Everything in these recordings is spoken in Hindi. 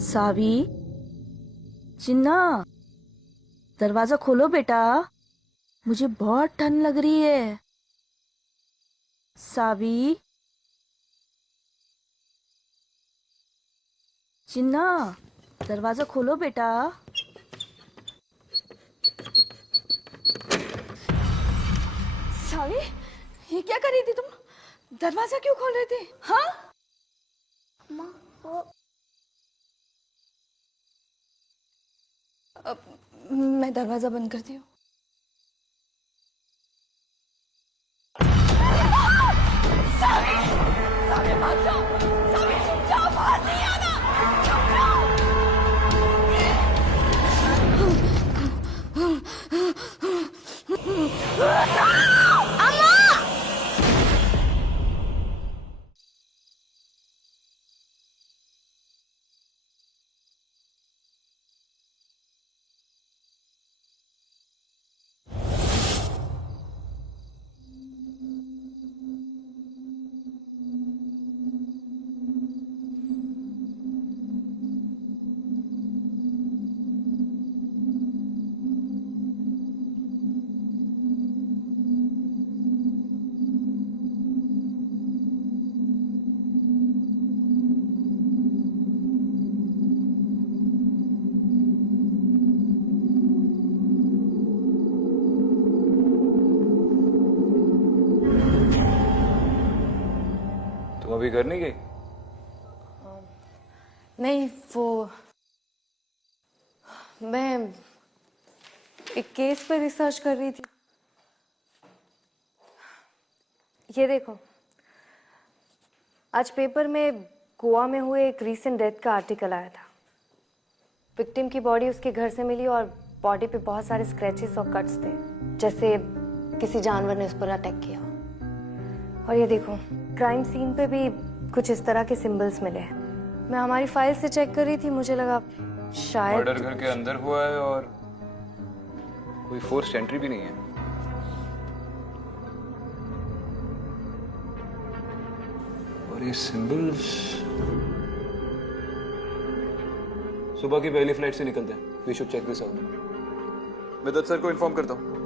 सावी, चिन्ना, दरवाजा खोलो बेटा, मुझे बहुत ठंड लग रही है। सावी, चिन्ना, दरवाजा खोलो बेटा। सावी, ये क्या कर रही थी तुम? दरवाजा क्यों खोल रहे थे? हाँ? मैं दरवाजा बंद करती हूँ। सावी, सावी भाग जाओ, सावी छुप जाओ, बाहर नहीं आना, छुप जाओ। तुम अभी घर नहीं गई? नहीं, वो मैं एक केस पे रिसर्च कर रही थी। ये देखो, आज पेपर में गोवा में हुए एक रीसेंट डेथ का आर्टिकल आया था। विक्टिम की बॉडी उसके घर से मिली और बॉडी पे बहुत सारे स्क्रैचेस और कट्स थे, जैसे किसी जानवर ने उस पर अटैक किया। और ये देखो, क्राइम सीन पे भी कुछ इस तरह के सिंबल्स मिले हैं। मैं हमारी फाइल से चेक कर रही थी, मुझे लगा शायद मर्डर घर के अंदर हुआ है और कोई फोर्स्ड एंट्री भी नहीं है। और ये सिंबल्स सुबह की पहली फ्लाइट से निकलते हैं। We should check this out. मैं दत्त सर को इन्फॉर्म करता हूँ।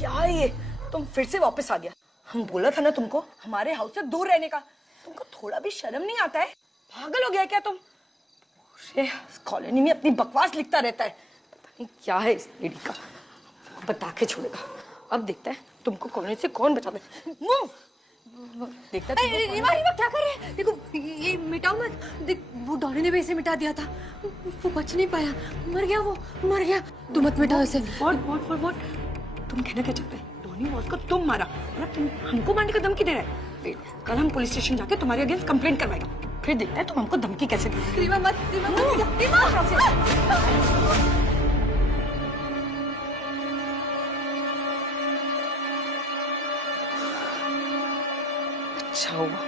क्या ये, तुम फिर से वापस आ गया? हम बोला था ना तुमको हमारे हाउस से दूर रहने का। तुमको थोड़ा भी शर्म नहीं आता है? पागल हो गया क्या तुम? पूरे कॉलोनी में अपनी बकवास लिखता रहता है। पता नहीं क्या है इस लेडी का, बता के छोड़ेगा। अब देखता है तुमको कॉलोनी से कौन बचाता है। देखता है रीमा, रीमा क्या कर रहे हैं? देखो, ये मिटाओ मत। देख, वो डॉली ने भी इसे मिटा दिया था, वो बच नहीं पाया, मर गया, वो मर गया। तुम मत मिटाओ इसे। व्हाट? तुम कहना क्या चाहते हैं? धोनी बॉस को तुम मारा और तुम हमको मारने का धमकी दे रहे हैं। वेट, कल हम पुलिस स्टेशन जाके तुम्हारे अगेंस्ट कंप्लेंट करवाएगा, फिर देखते हैं तुम हमको धमकी कैसे देते। रीमा मत, रीमा मत, रीमा। अच्छा हुआ।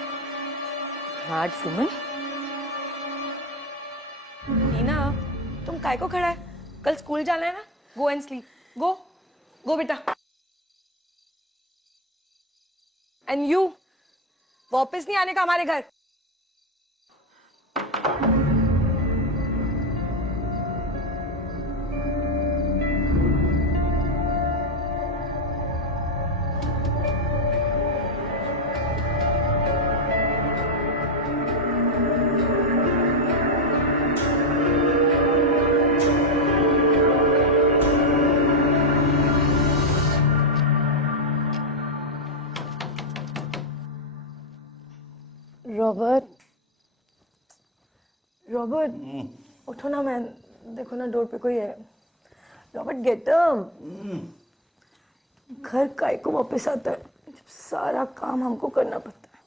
Mad woman. नीना, तुम काय को खड़ा है? कल स्कूल जाना है ना? Go and sleep. गो गो बेटा। एंड यू वापस नहीं आने का हमारे घर। रॉबर्ट, रॉबर्ट, उठो ना। मैं देखो ना, डोर पे कोई है। Robert, get up. घर काय को वापस आता है जब सारा काम हमको करना पड़ता है।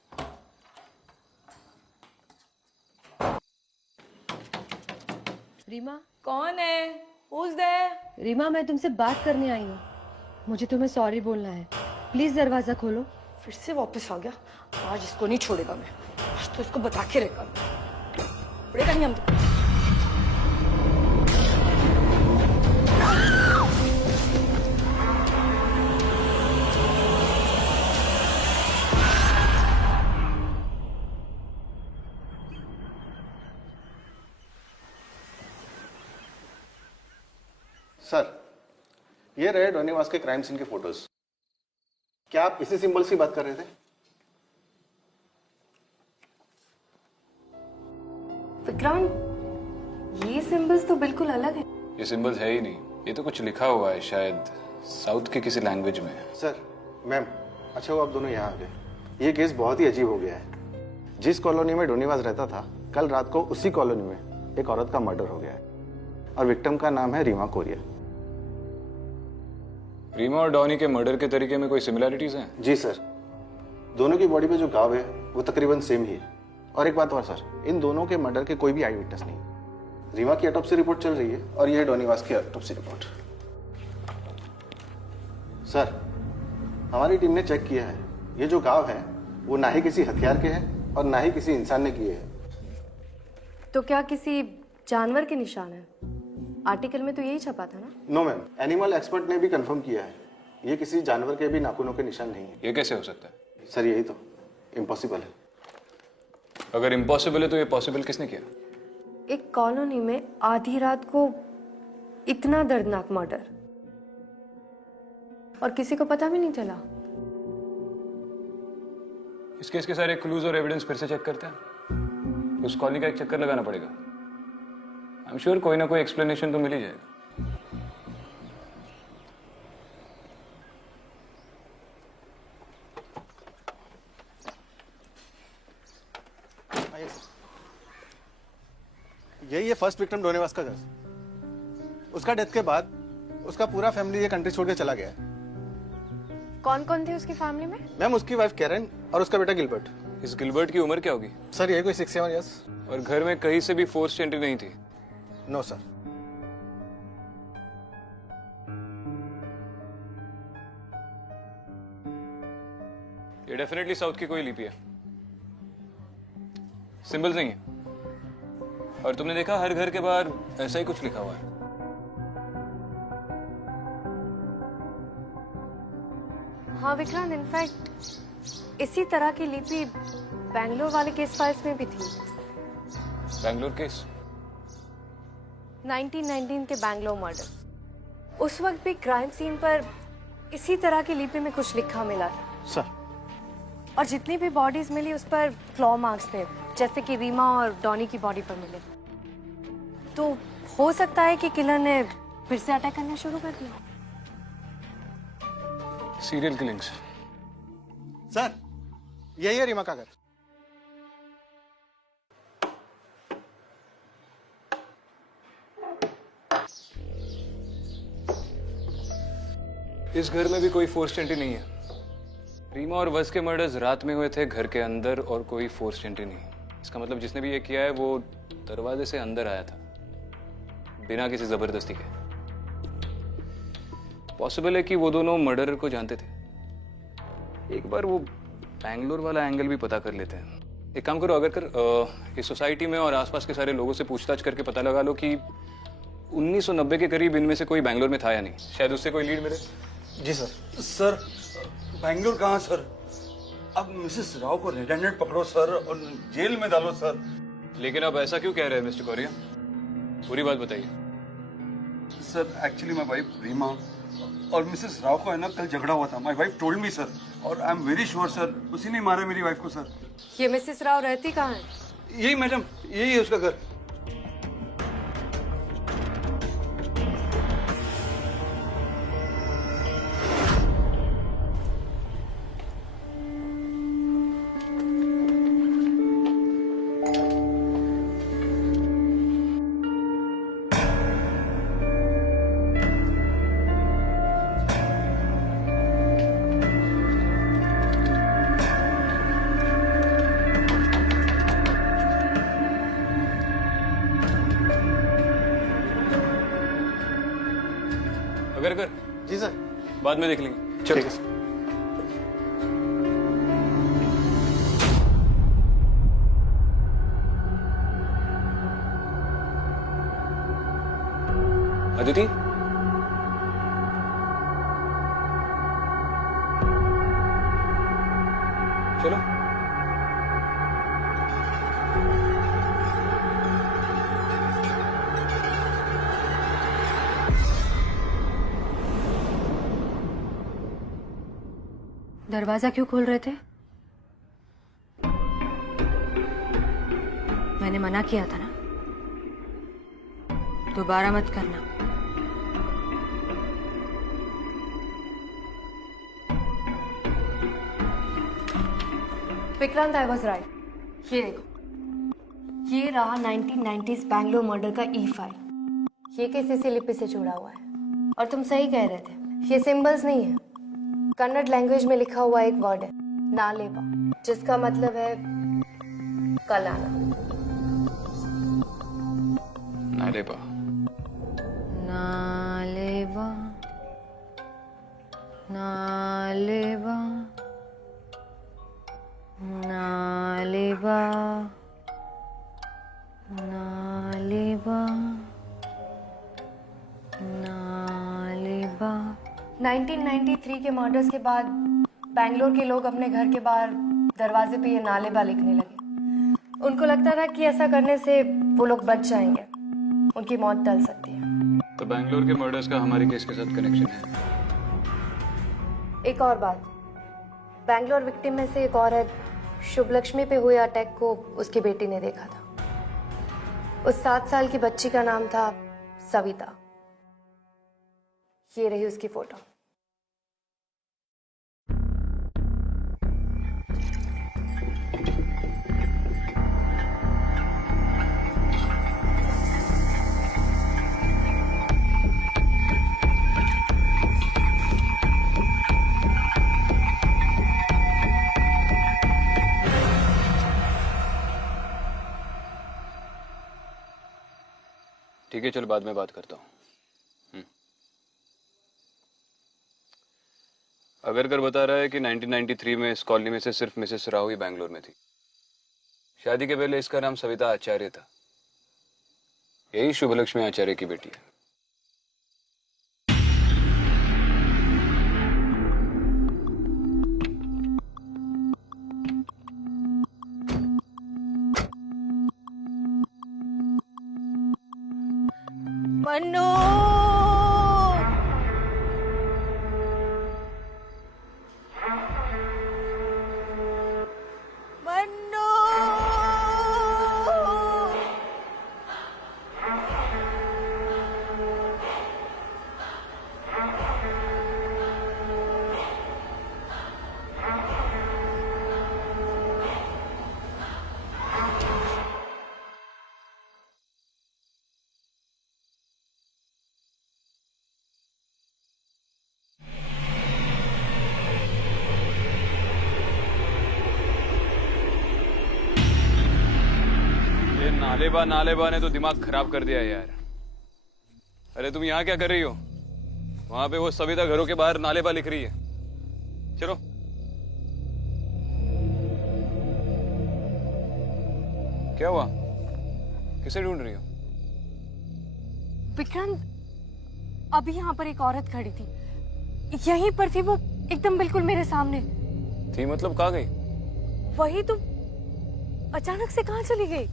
रीमा, कौन है? Who's there? रीमा, मैं तुमसे बात करने आई हूँ। मुझे तुम्हें सॉरी बोलना है। प्लीज दरवाजा खोलो। फिर से वापस आ गया। आज इसको नहीं छोड़ेगा मैं। आज तो इसको बता के रहेगा। पड़ेगा नहीं हम तो। सर, ये रहे डोनीवास के क्राइम सीन के फोटोज। क्या आप इसी सिंबल्स की बात कर रहे थे? विक्रांत, ये सिंबल्स तो बिल्कुल अलग है। ये सिंबल्स है ही नहीं, ये तो कुछ लिखा हुआ है, शायद साउथ के किसी लैंग्वेज में। सर, मैम, अच्छा वो आप दोनों यहाँ आ गए। ये केस बहुत ही अजीब हो गया है। जिस कॉलोनी में डोनीवास रहता था, कल रात को उसी कॉलोनी में एक औरत का मर्डर हो गया है और विक्टिम का नाम है रीमा कोरिया। रीमा और डॉनी के मर्डर के तरीके में कोई सिमिलैरिटीज हैं? जी सर, दोनों की बॉडी पे जो घाव है वो तकरीबन सेम ही है। और एक बात और सर, इन दोनों के मर्डर के कोई भी आई विटनेस नहीं। रीमा की ऑटोप्सी रिपोर्ट चल रही है और ये है डोनीवास की ऑटोप्सी रिपोर्ट। सर, हमारी टीम ने चेक किया है, ये जो घाव है वो ना ही किसी हथियार के हैं और ना ही किसी इंसान ने किए हैं। तो क्या किसी जानवर के निशान है? आर्टिकल में तो यही छपा था ना? नो मैम, एनिमल एक्सपर्ट ने भी कंफर्म किया है, ये किसी जानवर के भी नाखूनों के निशान नहीं है। ये कैसे हो सकता है? सर, यही तो इम्पॉसिबल है। अगर इम्पॉसिबल है तो ये पॉसिबल किसने किया? एक कॉलोनी में आधी रात को इतना दर्दनाक मर्डर और किसी को पता भी नहीं चला। इस केस के सारे क्लूज और एविडेंस फिर से चेक करते हैं। उस कॉलोनी का एक चक्कर लगाना पड़ेगा। आई एम श्योर कोई ना कोई एक्सप्लेनेशन तो मिल ही जाएगा। यही है फर्स्ट विक्टिम डोनेवास का घर। उसका डेथ के बाद उसका पूरा फैमिली ये कंट्री छोड़ के चला गया है। कौन कौन थे उसकी फैमिली में? मैम, उसकी वाइफ कैरन और उसका बेटा गिलबर्ट। इस गिलबर्ट की उम्र क्या होगी? सर, यही कोई 6-7 इयर्स। और घर में कहीं से भी फोर्स एंट्री नहीं थी? No sir. ये डेफिनेटली साउथ की कोई लिपि है, सिंबल्स नहीं है। और तुमने देखा हर घर के बाहर ऐसा ही कुछ लिखा हुआ है। हाँ विक्रांत, इनफैक्ट इसी तरह की लिपि बैंगलोर वाले केस फाइल्स में भी थी। बैंगलोर केस? 1919 के बैंगलोर मर्डर। उस वक्त भी क्राइम सीन पर इसी तरह की लिपि में कुछ लिखा मिला था। सर, और जितनी भी बॉडीज मिली उस पर क्लॉ मार्क्स थे, जैसे कि रीमा और डॉनी की बॉडी पर मिले। तो हो सकता है कि किलर ने फिर से अटैक करना शुरू कर दिया। Serial killings. सर, यही है रीमा का घर। इस घर में भी कोई फोर्स एंट्री नहीं है। रीमा और वस के मर्डर्स रात में हुए थे घर के अंदर और कोई फोर्स एंट्री नहीं। इसका मतलब जिसने भी ये किया है वो दरवाजे से अंदर आया था बिना किसी जबरदस्ती के। पॉसिबल है कि वो दोनों मर्डरर को जानते थे। एक बार वो बैंगलोर वाला एंगल भी पता कर लेते हैं। एक काम करो, अगर इस सोसाइटी में और आसपास के सारे लोगों से पूछताछ करके पता लगा लो कि 1990 के करीब इनमें से कोई बैंगलोर में था या नहीं। शायद उससे कोई लीड मिले। जी सर। सर बैंगलोर कहाँ सर? अब मिसेस राव को रेड हैंडेड पकड़ो सर और जेल में डालो सर। लेकिन आप ऐसा क्यों कह रहे हैं मिस्टर कोरिया? पूरी बात बताइए। Sir actually my wife Reema और मिसेस राव को है ना कल झगड़ा हुआ था। My wife told me sir, और I am very sure sir उसी ने मारा मेरी वाइफ को सर। ये मिसेस राव रहती कहाँ है? यही मैडम, यही है उसका घर। अगर जी सर। बाद में देख लेंगे। ठीक है सर। अदिति, चलो। दरवाजा क्यों खोल रहे थे? मैंने मना किया था ना, दोबारा मत करना। Vikrant, I was right. ये देखो, ये रहा 1990s बैंगलोर मर्डर का ई फाइल। ये किसी सी लिपि से जुड़ा हुआ है। और तुम सही कह रहे थे, ये सिंबल्स नहीं है, कन्नड़ लैंग्वेज में लिखा हुआ एक वर्ड है, नालेबा, जिसका मतलब है कल आना। नालेबा। नालेबा, नालेबा, नालेबा, नालेबा, नालेबा। 1993 के मर्डर्स के बाद बैंगलोर के लोग अपने घर के बाहर दरवाजे पे ये नालेबा लिखने लगे। उनको लगता था कि ऐसा करने से वो लोग बच जाएंगे, उनकी मौत टल सकती है। तो बैंगलोर के मर्डर्स का हमारे केस के साथ कनेक्शन है। एक और बात, बैंगलोर विक्टिम में से एक औरत शुभलक्ष्मी पे हुए अटैक को उसकी बेटी ने देखा था। उस 7 साल की बच्ची का नाम था सविता। ये रही उसकी फोटो। ठीक है, चलो बाद में बात करता हूँ। अगर बता रहा है कि 1993 में इस कॉलोनी में से सिर्फ मिसेस राव ही बैंगलोर में थी। शादी के पहले इसका नाम सविता आचार्य था। यही शुभलक्ष्मी आचार्य की बेटी है। मन्नू, मन्नू, नालेबा ने तो दिमाग खराब कर दिया यार। अरे तुम यहाँ क्या कर रही हो? वहां पे वो सविता घरों के बाहर नालेबा लिख रही है। चलो। क्या हुआ? किसे ढूंढ रही हो? विक्रांत, अभी यहाँ पर एक औरत खड़ी थी, यहीं पर थी वो, एकदम बिल्कुल मेरे सामने। थी मतलब कहाँ गई? वही तो, अचानक से कहाँ चली गई?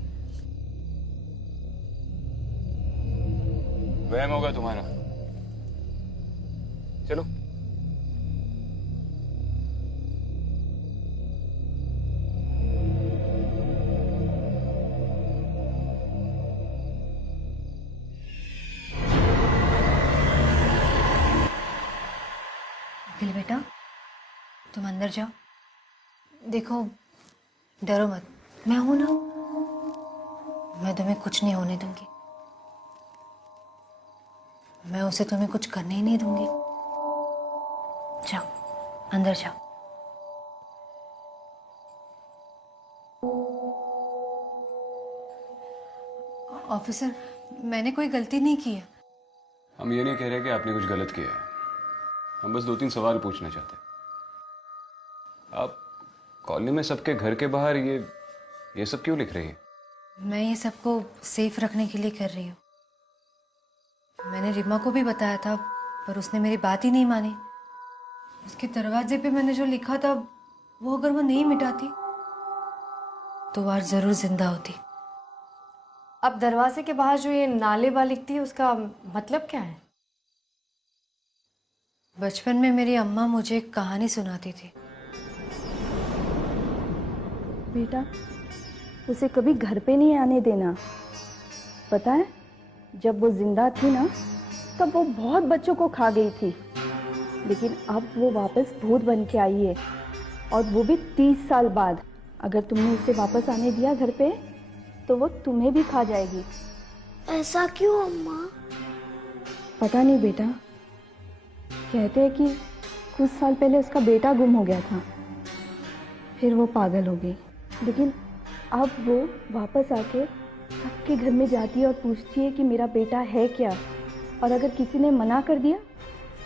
वहम होगा तुम्हारा। चलो। अखिल बेटा, तुम अंदर जाओ। देखो, डरो मत, मैं हूं ना, मैं तुम्हें कुछ नहीं होने दूंगी। मैं उसे तुम्हें कुछ करने ही नहीं दूंगी। जाओ, अंदर जाओ। ऑफिसर, मैंने कोई गलती नहीं की है। हम ये नहीं कह रहे कि आपने कुछ गलत किया है, हम बस 2-3 सवाल पूछना चाहते हैं। आप कॉलोनी में सबके घर के बाहर ये सब क्यों लिख रही है? मैं ये सबको सेफ रखने के लिए कर रही हूँ। मैंने रीमा को भी बताया था, पर उसने मेरी बात ही नहीं मानी। उसके दरवाजे पे मैंने जो लिखा था, वो अगर वो नहीं मिटाती तो वो आज जरूर जिंदा होती। अब दरवाजे के बाहर जो ये नालेबा लिखती है, उसका मतलब क्या है? बचपन में मेरी अम्मा मुझे एक कहानी सुनाती थी। बेटा, उसे कभी घर पे नहीं आने देना। पता है, जब वो जिंदा थी ना, तब वो बहुत बच्चों को खा गई थी, लेकिन अब वो वापस भूत बन के आई है, और वो भी 30 साल बाद। अगर तुमने उसे वापस आने दिया घर पे, तो वो तुम्हें भी खा जाएगी। ऐसा क्यों अम्मा? पता नहीं बेटा, कहते हैं कि कुछ साल पहले उसका बेटा गुम हो गया था, फिर वो पागल हो गई, लेकिन अब वो वापस आके सबके घर में जाती है और पूछती है कि मेरा बेटा है क्या, और अगर किसी ने मना कर दिया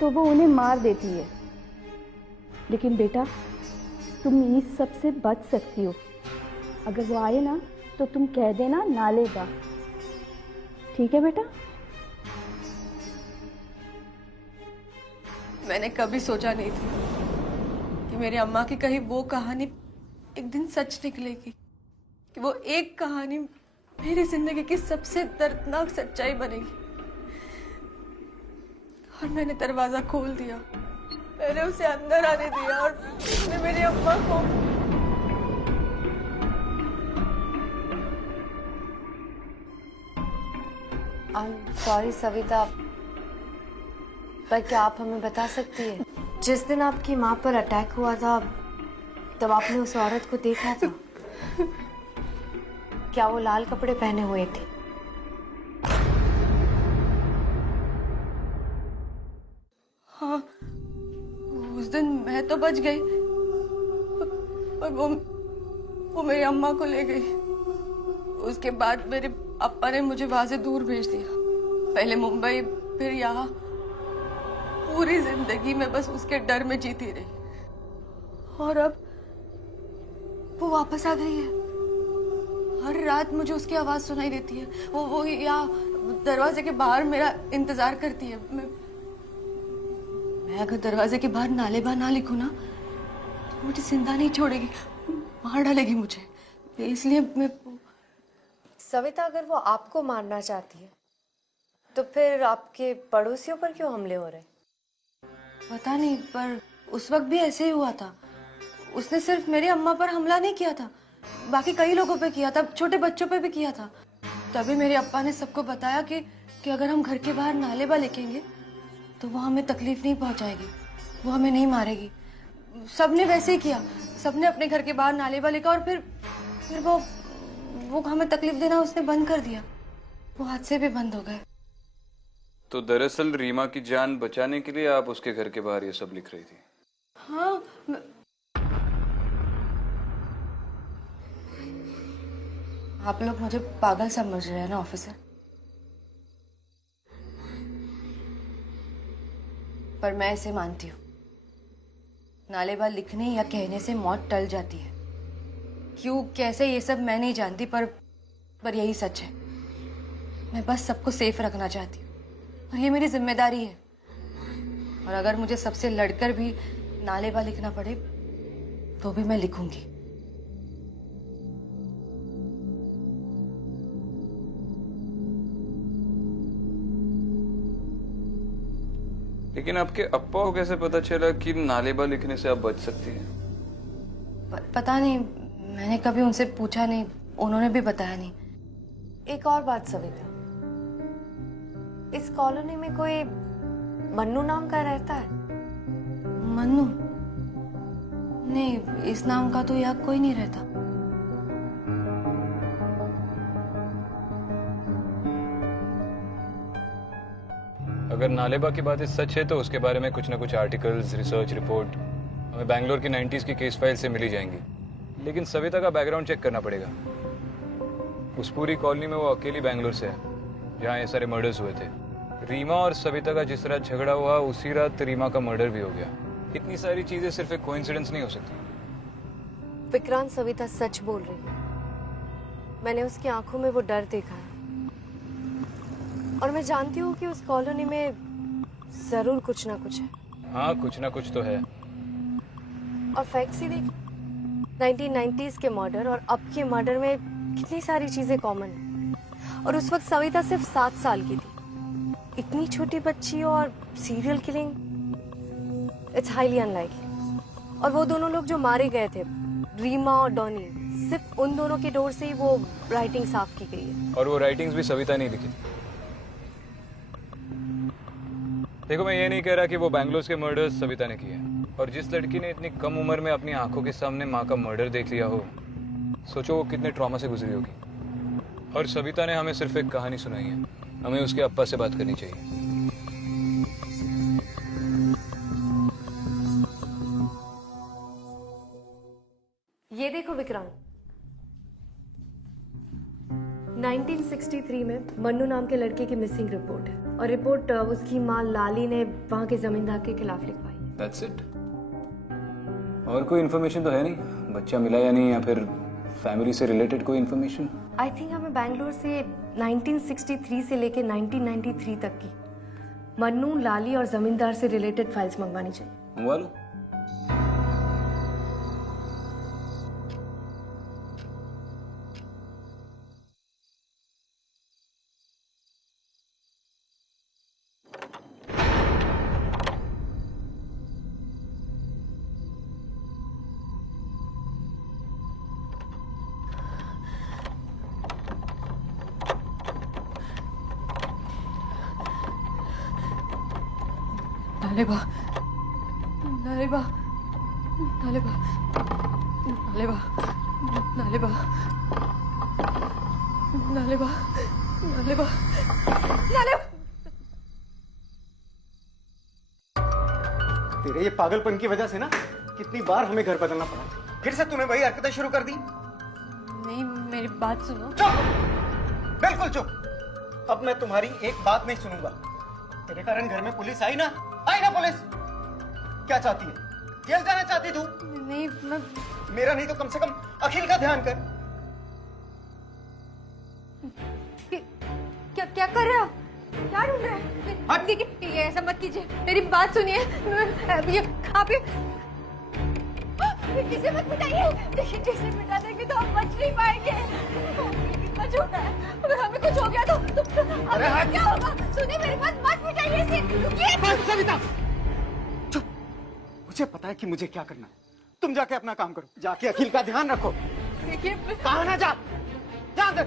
तो वो उन्हें मार देती है। लेकिन बेटा, तुम इस सब से बच सकती हो। अगर वो आए ना, तो तुम कह देना नालेबा। ठीक है बेटा? मैंने कभी सोचा नहीं थी कि मेरी अम्मा की कही वो कहानी एक दिन सच निकलेगी, कि वो एक कहानी मेरी जिंदगी की सबसे दर्दनाक सच्चाई बनेगी। और मैंने दरवाजा खोल दिया, मैंने उसे अंदर आने दिया, और उसने मेरी अम्मा को। सॉरी सविता, पर क्या आप हमें बता सकती है, जिस दिन आपकी माँ पर अटैक हुआ था, तब आपने उस औरत को देखा था? क्या वो लाल कपड़े पहने हुए थी? हाँ, उस दिन मैं तो बच गई, पर वो मेरी अम्मा को ले गई। उसके बाद मेरे अप्पा ने मुझे वहां से दूर भेज दिया, पहले मुंबई, फिर यहाँ। पूरी जिंदगी में बस उसके डर में जीती रही, और अब वो वापस आ गई है। हर रात मुझे उसकी आवाज सुनाई देती है। वो यहाँ दरवाजे के बाहर मेरा इंतजार करती है। मैं अगर दरवाजे के बाहर नालेबा ना लिखूं ना, तो मुझे जिंदा नहीं छोड़ेगी, मार डालेगी मुझे। इसलिए मैं। सविता, अगर वो आपको मारना चाहती है, तो फिर आपके पड़ोसियों पर क्यों हमले हो रहे? पता नहीं, पर उस वक्त भी ऐसे ही हुआ था। उसने सिर्फ मेरी अम्मा पर हमला नहीं किया था, बाकी कई लोगों पे किया था, छोटे बच्चों पे भी किया था। तभी मेरे अप्पा ने सबको बताया कि अगर हम घर के बाहर नालेबा लिखेंगे तो वो हमें तकलीफ नहीं पहुंचाएगी, वो हमें नहीं मारेगी। सबने वैसे ही किया, सबने अपने घर के बाहर नालेबा लिखा, और फिर वो हमें तकलीफ देना उसने बंद कर दिया। वो हादसे भी बंद हो गए। तो दरअसल रीमा की जान बचाने के लिए आप उसके घर के बाहर ये सब लिख रही थी? हाँ, आप लोग मुझे पागल समझ रहे हैं ना ऑफिसर, पर मैं इसे मानती हूँ। नालेबा लिखने या कहने से मौत टल जाती है। क्यों, कैसे, ये सब मैं नहीं जानती, पर पर यही सच है। मैं बस सबको सेफ रखना चाहती हूँ और ये मेरी जिम्मेदारी है। और अगर मुझे सबसे लड़कर भी नालेबा लिखना पड़े तो भी मैं लिखूंगी। लेकिन आपके अप्पा को कैसे पता चला कि नालेबा लिखने से आप बच सकती हैं? पता नहीं, मैंने कभी उनसे पूछा नहीं, उन्होंने भी बताया नहीं। एक और बात सविता, इस कॉलोनी में कोई मन्नू नाम का रहता है? मन्नू? नहीं, इस नाम का तो यहाँ कोई नहीं रहता। अगर नालेबा की बात सच है तो उसके बारे में कुछ ना कुछ आर्टिकल्स, रिसर्च रिपोर्ट हमें बैंगलोर की 90s की केस फाइल से मिली जाएंगी। लेकिन सविता का बैकग्राउंड चेक करना पड़ेगा। उस पूरी कॉलोनी में वो अकेली बैंगलोर से है जहाँ ये सारे मर्डर्स हुए थे। रीमा और सविता का जिस रात झगड़ा हुआ उसी रात रीमा का मर्डर भी हो गया। इतनी सारी चीजें सिर्फ एक कोइंसिडेंस नहीं हो सकती। विक्रांत, सविता सच बोल रही है। मैंने उसकी आंखों में वो डर देखा है और मैं जानती हूँ कि उस कॉलोनी में जरूर कुछ ना कुछ है। हाँ, कुछ ना कुछ तो है। और फैक्ट्स ही देख, 1990s के मर्डर और अब के मर्डर में कितनी सारी चीजें कॉमन है। और उस वक्त सविता सिर्फ 7 साल की थी। इतनी छोटी बच्ची और serial killing, it's highly unlikely. और वो दोनों लोग जो मारे गए थे, रीमा और डॉनी, सिर्फ उन दोनों के डोर से ही वो राइटिंग साफ की गई है। और वो राइटिंग्स भी सविता ने लिखी थी। देखो, मैं ये नहीं कह रहा कि वो बैंगलोर के मर्डर्स सविता ने किए हैं। और जिस लड़की ने इतनी कम उम्र में अपनी आंखों के सामने माँ का मर्डर देख लिया हो, सोचो वो कितने ट्रॉमा से गुजरी होगी। और सविता ने हमें सिर्फ एक कहानी सुनाई है। हमें उसके अप्पा से बात करनी चाहिए। ये देखो विक्रांत, 1963 में मन्नू नाम के लड़के की मिसिंग रिपोर्ट है और रिपोर्ट उसकी माँ लाली ने वहां के जमींदार के खिलाफ लिखवाई है। That's it. और कोई इन्फॉर्मेशन तो है नहीं? बच्चा मिला या नहीं, या फिर फैमिली से रिलेटेड कोई इन्फॉर्मेशन? आई थिंक हमें बैंगलोर से 1963 से लेके 1993 तक की मन्नू, लाली और जमींदार से रिलेटेड फाइल्स मंगवानी चाहिए। मंगवा लो। नालेबा, नालेबा, नालेबा, नालेबा, नालेबा, नालेबा, नालेबा, नालेबा। तेरे ये पागलपन की वजह से ना कितनी बार हमें घर बदलना पड़ा। फिर से तूने वही हरकतें शुरू कर दी। नहीं, मेरी बात सुनो। चुप, बिल्कुल चुप। अब मैं तुम्हारी एक बात नहीं सुनूंगा। तेरे कारण घर में पुलिस आई ना पुलिस। क्या चाहती है? जेल जाना चाहती तू? नहीं, मैं मेरा नहीं तो कम से कम अखिल का ध्यान कर। क्या क्या कर रहे हो? क्या ढूंढ रहे हैं? देखिए, ये ऐसा मत कीजिए, मेरी बात सुनिए। ये आप जिसे मत मिटाइए। देखिए, जिसे मिटा देंगे तो हम बच नहीं पाएंगे। कितना छोटा है, अगर हमें कुछ हो गया तो अरे हाँ। क्या होगा? सुनिए मेरी बात, मत मिटाइए इसे। रुकिए। बस सविता, चुप। मुझे पता है कि मुझे क्या करना है। तुम जाके अपना काम करो। जाके अखिल का ध्यान रखो। देखिए, कहा ना जा अंदर।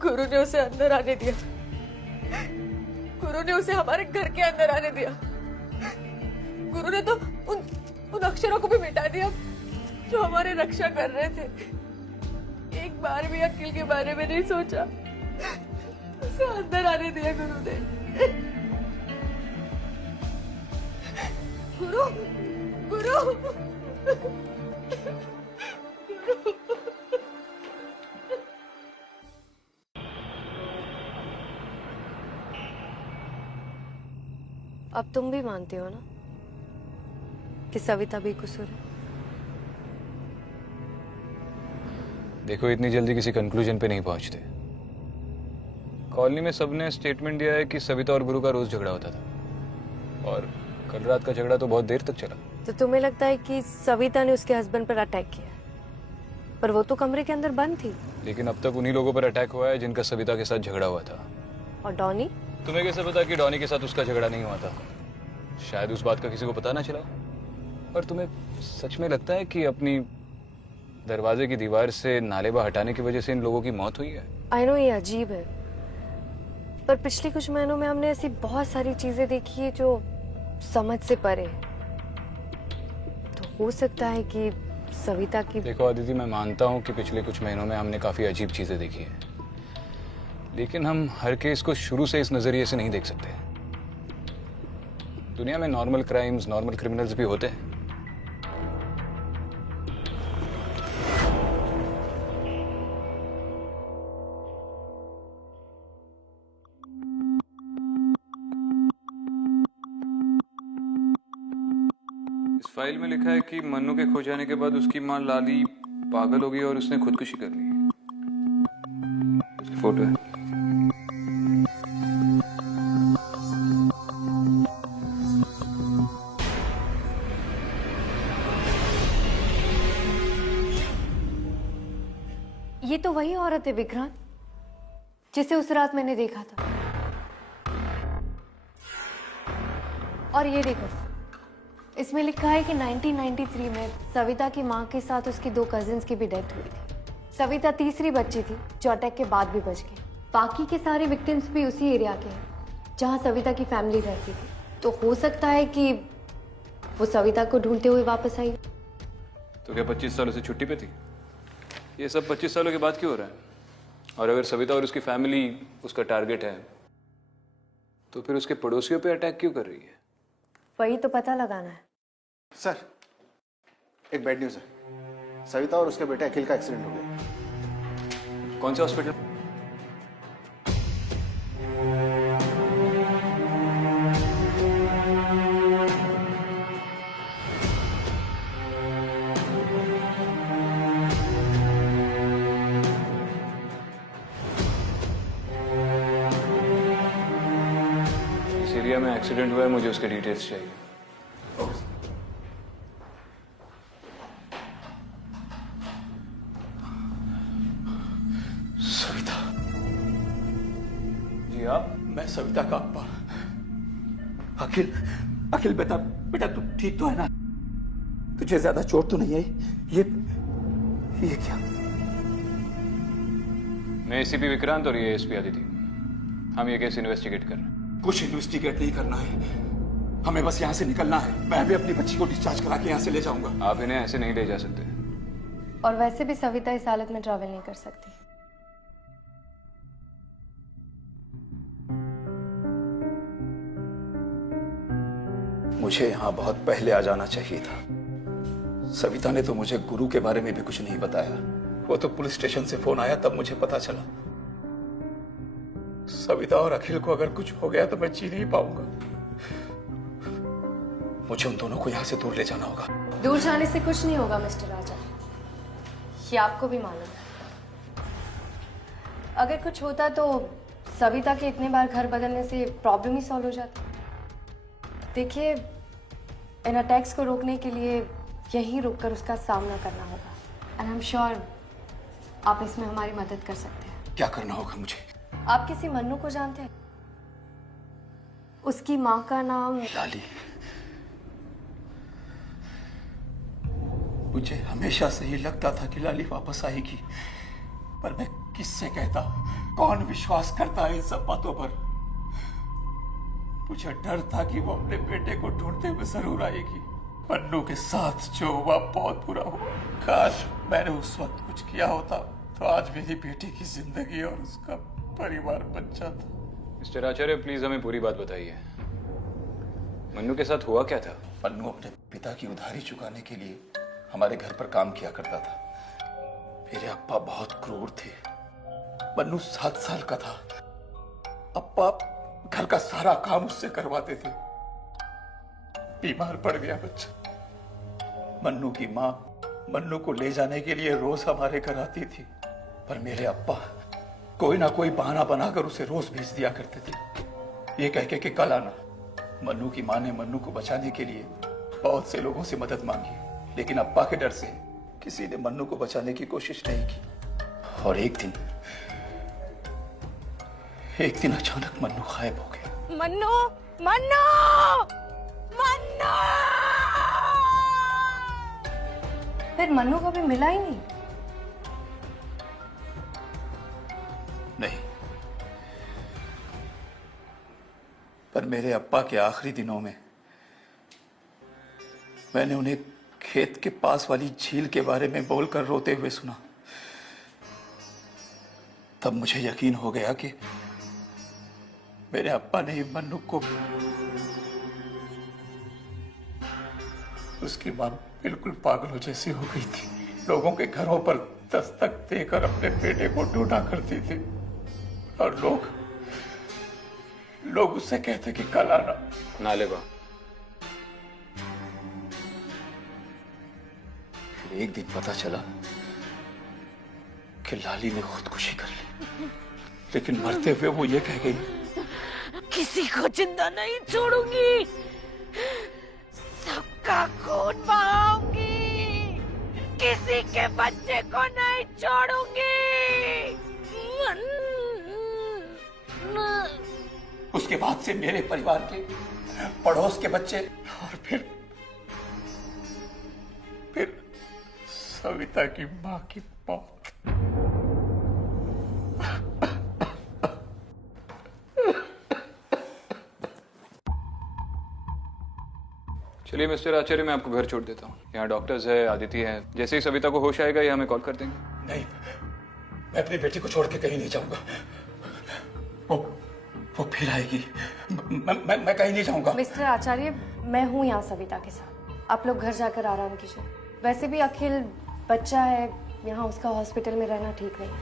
गुरु ने उसे अंदर आने दिया। गुरु ने उसे हमारे घर के अंदर आने दिया। गुरु ने तो उन अक्षरों को भी मिटा दिया जो हमारी रक्षा कर रहे थे। एक बार भी अखिल के बारे में नहीं सोचा। उसे अंदर आने दिया गुरु ने। गुरु गुरु अब तुम भी मानते हो ना कि सविता बेकसूर है? देखो, इतनी जल्दी किसी कंक्लूजन पे नहीं पहुंचते। कॉलोनी में सबने स्टेटमेंट दिया है कि सविता और गुरु का रोज झगड़ा होता था और कल रात का झगड़ा तो बहुत देर तक चला। तो तुम्हें लगता है कि सविता ने उसके हस्बैंड पर अटैक किया? पर वो तो कमरे के अंदर बंद थी। लेकिन अब तक उन्हीं लोगों पर अटैक हुआ है जिनका सविता के साथ झगड़ा हुआ था। और डॉनी? तुम्हें कैसे पता कि डॉनी के साथ उसका झगड़ा नहीं हुआ था? शायद उस बात का किसी को पता ना चला। और तुम्हें सच में लगता है कि अपनी दरवाजे की दीवार से नालेबा हटाने की वजह से इन लोगों की मौत हुई है? आई नो ये अजीब है, पर पिछले कुछ महीनों में हमने ऐसी बहुत सारी चीजें देखी है जो समझ से परे है। तो हो सकता है कि सविता की... देखो अदिति, मैं मानता हूँ कि पिछले कुछ महीनों में हमने काफी अजीब चीजें देखी है, लेकिन हम हर केस को शुरू से इस नजरिए से नहीं देख सकते। दुनिया में नॉर्मल क्राइम्स, नॉर्मल क्रिमिनल्स भी होते हैं। इस फाइल में लिखा है कि मन्नू के खो जाने के बाद उसकी मां लाली पागल हो गई और उसने खुदकुशी कर ली। उसकी फोटो है। ये तो वही औरत है विक्रांत, जिसे उस रात मैंने देखा था। और ये देखो, इसमें लिखा है कि 1993 में सविता की मां के साथ उसकी 2 कजिन्स की भी डेथ हुई थी। सविता तीसरी बच्ची थी जो अटैक के बाद भी बच गई। बाकी के सारे विक्टिम्स भी उसी एरिया के हैं जहां सविता की फैमिली रहती थी। तो हो सकता है कि वो सविता को ढूंढते हुए वापस आई। तो क्या 25 सालों से छुट्टी पे थी? ये सब 25 सालों के बाद क्यों हो रहा है? और अगर सविता और उसकी फैमिली उसका टारगेट है, तो फिर उसके पड़ोसियों पे अटैक क्यों कर रही है? वही तो पता लगाना है। सर, एक बैड न्यूज़ है। सविता और उसके बेटे अखिल का एक्सीडेंट हो गया। कौन से हॉस्पिटल? इस एरिया में एक्सीडेंट हुआ है, मुझे उसके डिटेल्स चाहिए। सविता, जी आप? मैं सविता का अब्बा। अखिल, अखिल बेटा, बेटा तू ठीक तो है ना? तुझे ज्यादा चोट तो नहीं आई? ये क्या? मैं एसीपी विक्रांत और ये एसपी अदिति। हम ये केस इन्वेस्टिगेट कर रहे हैं। कुछ इन्वेस्टिगेट नहीं करना है, हमें बस यहाँ से निकलना है। मैं भी अपनी बच्ची को डिस्चार्ज करा के यहाँ से ले जाऊंगा। आप इन्हें ऐसे नहीं ले जा सकते। और वैसे भी सविता इस हालत में ट्रैवल नहीं कर सकती। मुझे यहाँ बहुत पहले आ जाना चाहिए था। सविता ने तो मुझे गुरु के बारे में भी कुछ नहीं बताया। वो तो पुलिस स्टेशन से फोन आया तब मुझे पता चला। सविता और अखिल को अगर कुछ हो गया तो मैं जी नहीं पाऊंगा। मुझे उन दोनों को यहाँ से दूर ले जाना होगा। दूर जाने से कुछ नहीं होगा मिस्टर राजा, ये आपको भी मालूम है। अगर कुछ होता तो सविता के इतने बार घर बदलने से प्रॉब्लम ही सॉल्व हो जाती। देखिए, इन अटैक्स को रोकने के लिए यहीं रुककर उसका सामना करना होगा। एंड आई एम श्योर आप इसमें हमारी मदद कर सकते हैं। क्या करना होगा मुझे? आप किसी मन्नू को जानते हैं? उसकी माँ का नाम लाली। मुझे हमेशा से ही लगता था कि लाली वापस आएगी, पर मैं किससे कहता? कौन विश्वास करता है इन सब बातों पर? मुझे डर था कि वो अपने बेटे को ढूंढते हुए जरूर आएगी। मन्नू के साथ जो हुआ बहुत बुरा हुआ। काश मैंने उस वक्त कुछ किया होता तो आज मेरी बेटी की जिंदगी और उसका परिवार बच जाता। मिस्टर आचार्य, प्लीज हमें पूरी बात बताइए। मन्नू के साथ हुआ क्या था? मन्नू अपने पिता की उधारी चुकाने के लिए हमारे घर पर काम किया करता था। मेरे अप्पा बहुत क्रूर थे। मन्नू 7 साल का था। अप्पा घर का सारा काम उससे करवाते थे। बीमार पड़ गया बच्चा। मन्नू की माँ मन्नू को ले जाने के लिए रोज हमारे घर आती थी, पर मेरे अप्पा कोई ना कोई बहाना बनाकर उसे रोज भेज दिया करते थे, ये कह के कि कल आना। मन्नू की माँ ने मन्नू को बचाने के लिए बहुत से लोगों से मदद मांगी, लेकिन अप्पा के डर से किसी ने मन्नू को बचाने की कोशिश नहीं की। और एक दिन अचानक मन्नू गायब हो गया। मन्नू, मन्नू, मन्नू! फिर मन्नू कभी मिला ही नहीं? नहीं, पर मेरे अप्पा के आखिरी दिनों में मैंने उन्हें खेत के पास वाली झील के बारे में बोलकर रोते हुए सुना। तब मुझे यकीन हो गया कि मेरे अप्पा ने ही मन्नू को। उसकी मां बिल्कुल पागलों जैसी हो गई थी। लोगों के घरों पर दस्तक देकर अपने बेटे को ढूंढा करती थी, और लोग उससे कहते कि कल आना। नालेबा। फिर एक दिन पता चला कि लाली ने खुदकुशी कर ली, लेकिन मरते हुए वो ये कह गई, किसी को जिंदा नहीं छोड़ूंगी, सबका खून बहाऊंगी, किसी के बच्चे को नहीं छोड़ूंगी। उसके बाद से मेरे परिवार के, पड़ोस के बच्चे, और फिर सविता की मां की मौत। चलिए मिस्टर आचार्य, मैं आपको घर छोड़ देता हूँ। यहाँ डॉक्टर्स है, आदिति है। जैसे ही सविता को होश आएगा, ये हमें कॉल कर देंगे। नहीं, मैं अपनी बेटी को छोड़ के कहीं नहीं जाऊंगा। वो फिर आएगी। मैं कहीं नहीं जाऊंगा। मिस्टर आचार्य, मैं हूँ यहाँ सविता के साथ। आप लोग घर जाकर आराम कीजिए। वैसे भी अखिल बच्चा है, यहाँ उसका हॉस्पिटल में रहना ठीक नहीं है।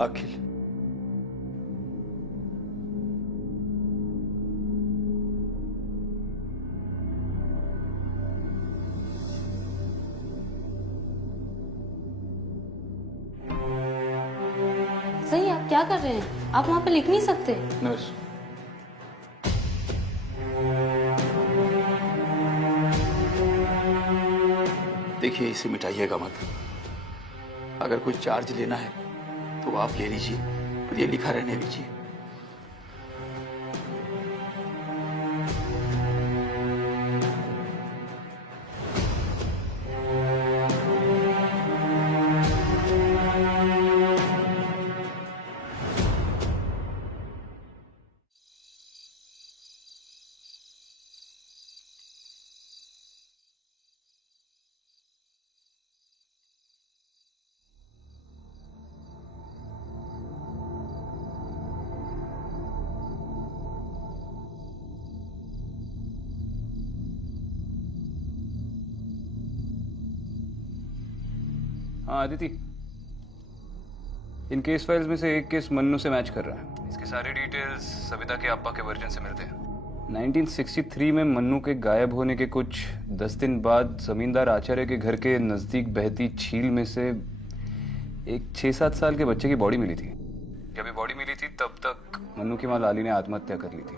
अखिल, सही, आप क्या कर रहे हैं? आप वहाँ पे लिख नहीं सकते? नर्स, देखिए, इसे मिटाइएगा मत। अगर कोई चार्ज लेना है तो आप ले लीजिए, पर ये लिखा रहने दीजिए। हाँ आदिति, इन केस फाइल्स में से एक केस मन्नू से मैच कर रहा है। इसके सारे डिटेल्स सविता के अप्पा के वर्जन से मिलते हैं। 1963 में मन्नू के गायब होने के कुछ 10 दिन बाद जमींदार आचार्य के घर के नज़दीक बहती झील में से एक 6-7 साल के बच्चे की बॉडी मिली थी। जब ये बॉडी मिली थी तब तक मन्नू की माँ लाली ने आत्महत्या कर ली थी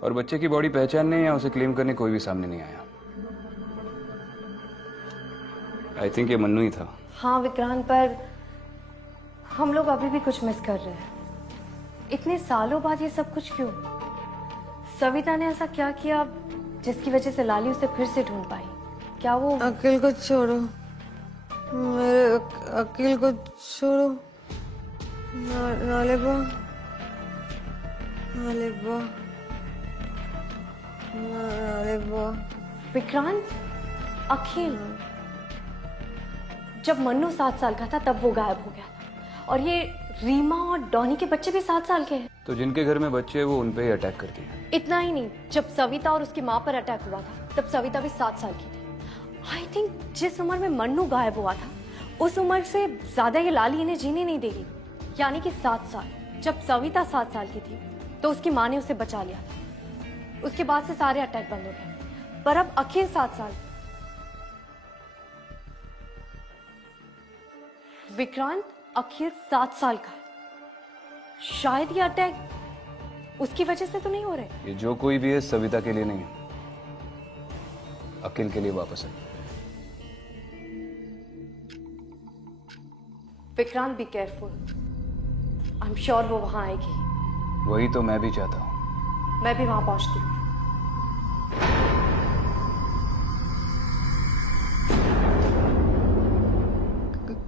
और बच्चे की बॉडी पहचानने या उसे क्लेम करने कोई भी सामने नहीं आया। आई थिंक ये मन्नू ही था। हाँ विक्रांत, पर हम लोग अभी भी कुछ मिस कर रहे हैं। इतने सालों बाद ये सब कुछ क्यों? सविता ने ऐसा क्या किया जिसकी वजह से लाली उसे फिर से ढूंढ पाई? क्या वो अकील को छोड़ो, मेरे अकील को छोड़ो। नालेबा नालेबा नालेबा। विक्रांत, अखिल जब मन्नू 7 साल का था तब वो गायब हो गया था, और ये रीमा और डॉनी के बच्चे भी 7 साल के हैं। तो जिनके घर में बच्चे हैं वो उन पे ही अटैक करती है। इतना ही नहीं, जब सविता और उसकी माँ पर अटैक हुआ था तब सविता भी 7 साल की थी। आई थिंक जिस उम्र में मन्नू गायब हुआ था उस उम्र से ज्यादा ये लाली इन्हें जीने नहीं देगी, यानी कि 7 साल। जब सविता 7 साल की थी तो उसकी माँ ने उसे बचा लिया था, उसके बाद से सारे अटैक बंद हो गए। पर अब अखिल 7 साल। विक्रांत, अखिल 7 साल का है। शायद ये अटैक उसकी वजह से तो नहीं हो रहे। ये जो कोई भी है सविता के लिए नहीं है, अखिल के लिए वापस है। Vikrant, be careful. I am sure वो वहां आएगी। वही तो मैं भी चाहता हूँ। मैं भी वहां पहुंचती हूँ।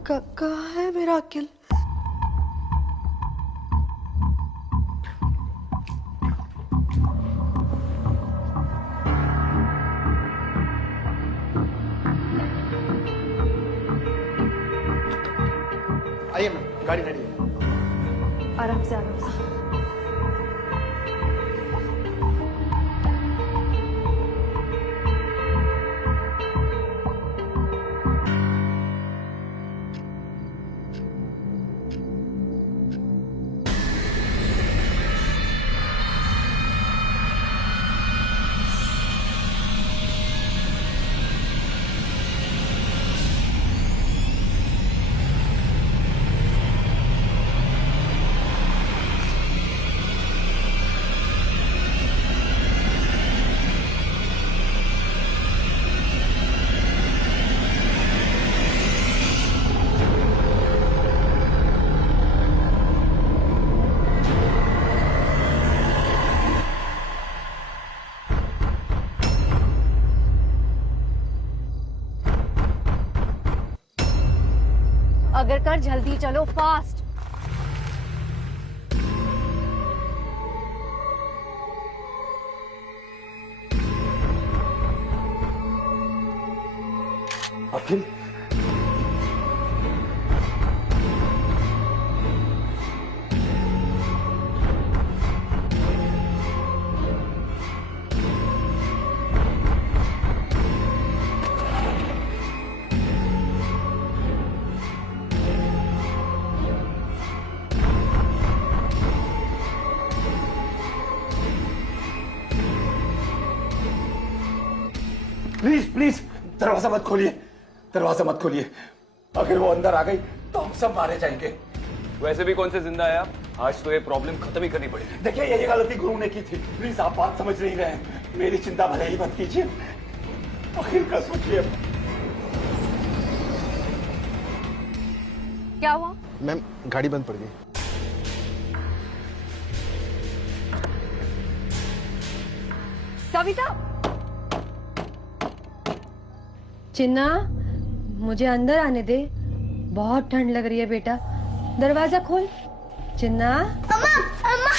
कहाँ है मेरा अकील? आइए मैम, गाड़ी रेडी है। आराम से, आराम से। अगर कर जल्दी चलो, फास्ट। अखिल, प्लीज प्लीज दरवाजा मत खोलिए, दरवाजा मत खोलिए। अगर वो अंदर आ गई तो हम सब मारे जाएंगे। वैसे भी कौन से जिंदा है आप? आज तो ये प्रॉब्लम खत्म ही करनी पड़ेगी। देखिए ये गलती गुरु ने की थी, प्लीज आप बात समझ नहीं रहे हैं। मेरी चिंता भले ही मत कीजिए, अखिल का सोचिए। क्या हुआ? मैम गाड़ी बंद पड़ गई। सविता, चिन्ना, मुझे अंदर आने दे। बहुत ठंड लग रही है बेटा, दरवाजा खोल। चिन्ना। अम्मा, अम्मा।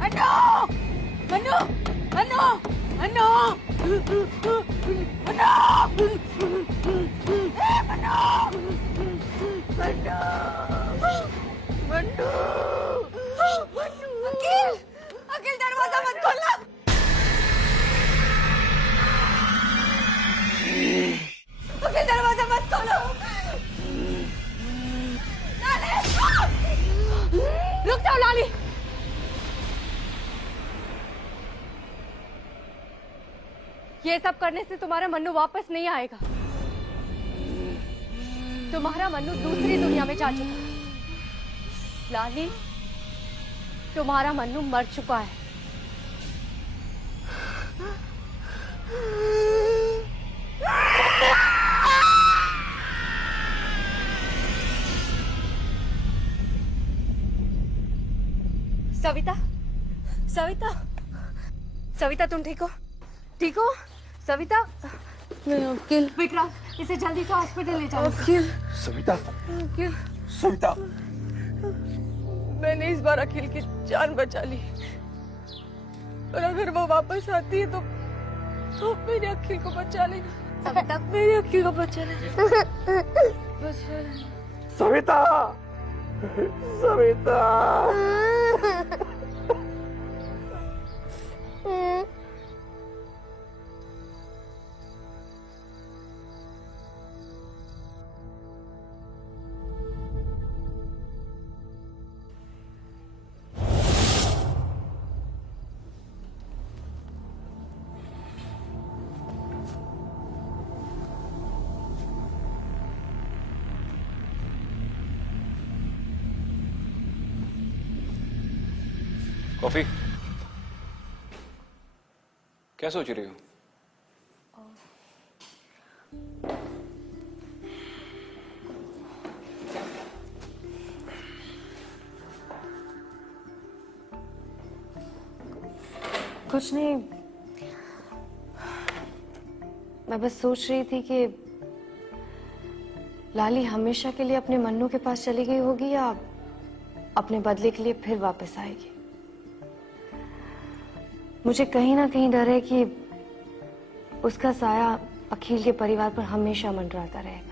अनु, अनु, अनु, अनु, अनु, अखिल, अखिल दरवाजा मत खोलना। अखिल दरवाजा मत खोलो। रुक जाओ लाली। ये सब करने से तुम्हारा मन्नू वापस नहीं आएगा। तुम्हारा मन्नू दूसरी दुनिया में जा चुका है। लाली, तुम्हारा मन्नू मर चुका है। सविता, सविता, सविता तुम ठीक हो? ठीक हो सविता? मैं अकेल विक्रम, इसे जल्दी से हॉस्पिटल ले जाओ। सविता, सविता, मैंने इस बार अखिल की जान बचा ली, और अगर वो वापस आती है तो मेरे अखिल को बचा लेना। सविता, मेरे अखिल को बचा लेना। सविता, सविता। कॉफी? क्या सोच रही हो? कुछ नहीं, मैं बस सोच रही थी कि लाली हमेशा के लिए अपने मन्नू के पास चली गई होगी या अपने बदले के लिए फिर वापस आएगी। मुझे कहीं ना कहीं डर है कि उसका साया अखिल के परिवार पर हमेशा मंडराता रहेगा।